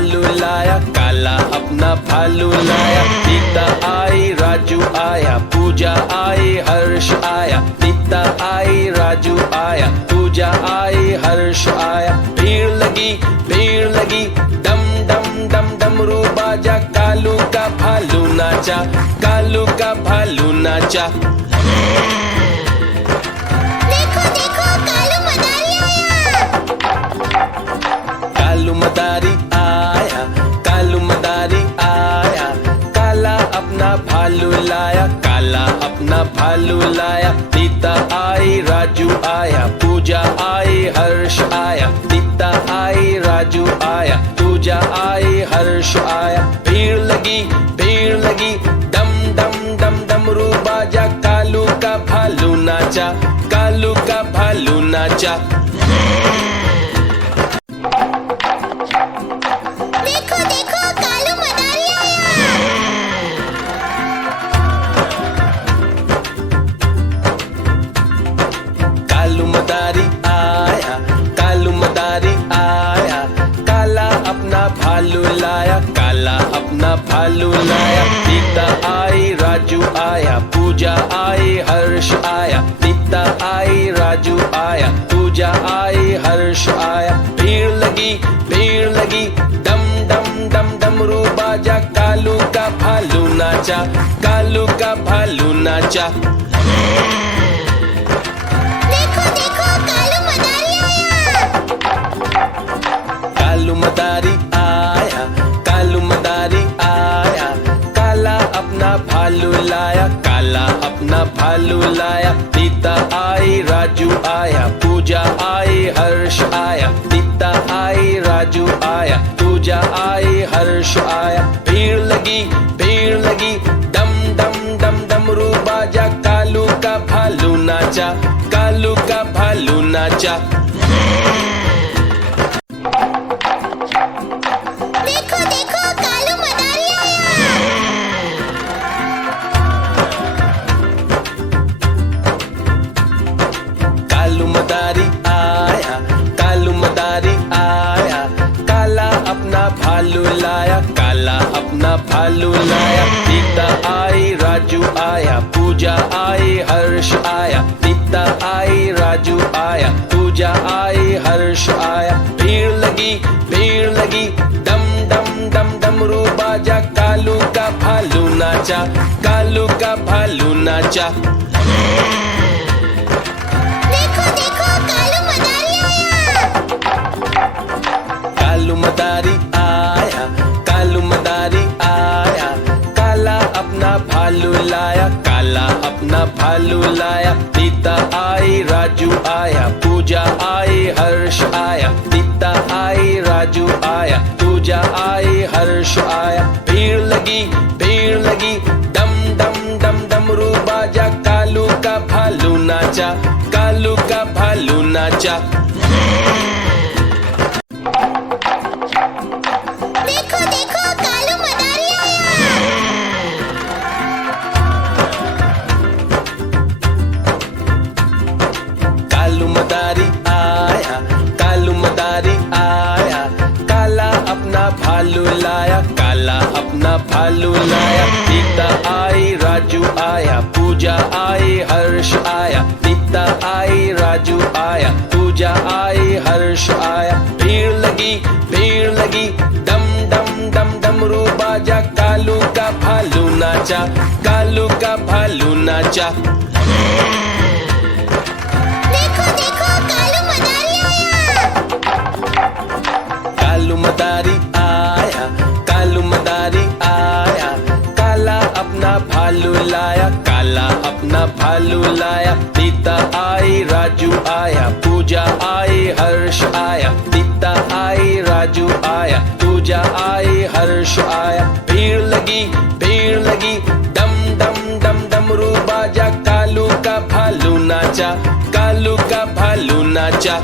भालू लाया, काला अपना भालू लाया। सीता आई, राजू आया, पूजा आई, हर्ष आया। सीता आई, राजू आया, पूजा आई, हर्ष आया। भीड़ लगी, डम डम डम डमरू बाजा। कालू का भालू नाचा, कालू का भालू नाचा। देखो देखो कालू मदारी आया। कालू मदारी आया, कालू मदारी आया। काला अपना भालू लाया, काला अपना भालू लाया। सीता आई, राजू आया, पूजा आई, हर्ष आया। सीता आई, राजू आया, पूजा आई, हर्ष आया। भीड़ लगी, डम डम डम डमरू बाजा। कालू का भालू नाचा, कालू का भालू नाचा। देखो देखो कालू मदारी आया। कालू मदारी आया, कालू मदारी आया। काला अपना भालू लाया, काला अपना भालू लाया। सीता आई, राजू आया, पूजा आई, हर्ष आया। सीता आई, राजू आया, पूजा आई, हर्ष आया। भीड़ लगी, डम डम डम डमरू बाजा। कालू का भालू नाचा, कालू का भालू नाचा। देखो देखो कालू मदारी आया। कालू मदारी आया, कालू मदारी आया। काला अपना भालू लाया, काला अपना भालू लाया। सीता आई, राजू आया, पूजा आई, हर्ष आया। सीता आई, राजू आया, पूजा आई, हर्ष आया। भीड़ लगी, डम डम डम डमरू बाजा। कालू का भालू नाचा, कालू का भालू नाचा। देखो देखो कालू मदारी आया। कालू मदारी आया, कालू मदारी आया। काला अपना भालू लाया, काला अपना भालू लाया। सीता आई, राजू आया, पूजा आई, हर्ष आया। सीता आई, राजू आया, पूजा आई, हर्ष आया। भीड़ लगी, डम डम डम डमरू बाजा। कालू का भालू नाचा, कालू का भालू नाचा। देखो देखो कालू मदारी आया। कालू मदारी आया, कालू मदारी आया। काला अपना भालू लाया, काला अपना भालू लाया। सीता आई, राजू आया, पूजा आई, हर्ष आया। सीता आई, राजू आया, पूजा आई, हर्ष आया। भीड़ लगी, डम डम डम डमरू बाजा। कालू का भालू नाचा, कालू का भालू नाचा। देखो देखो कालू मदारी आया। कालू मदारी आया, कालू मदारी आया। काला अपना भालू लाया, काला अपना भालू लाया। सीता आई, राजू आया, पूजा आई, हर्ष आया। सीता आई, राजू आया, पूजा आई, हर्ष आया। भीड़ लगी, डम डम डम डमरू बाजा। कालू का भालू नाचा, कालू का भालू नाचा। देखो देखो कालू मदारी आया। कालू मदारी आया, कालू मदारी आया। काला अपना भालू लाया, काला अपना भालू लाया। सीता आई, राजू आया, पूजा आई, हर्ष आया। सीता आई, राजू आया, पूजा आई, हर्ष आया। भीड़ लगी, डम डम डम डमरू बाजा। कालू का भालू नाचा, कालू का भालू नाचा।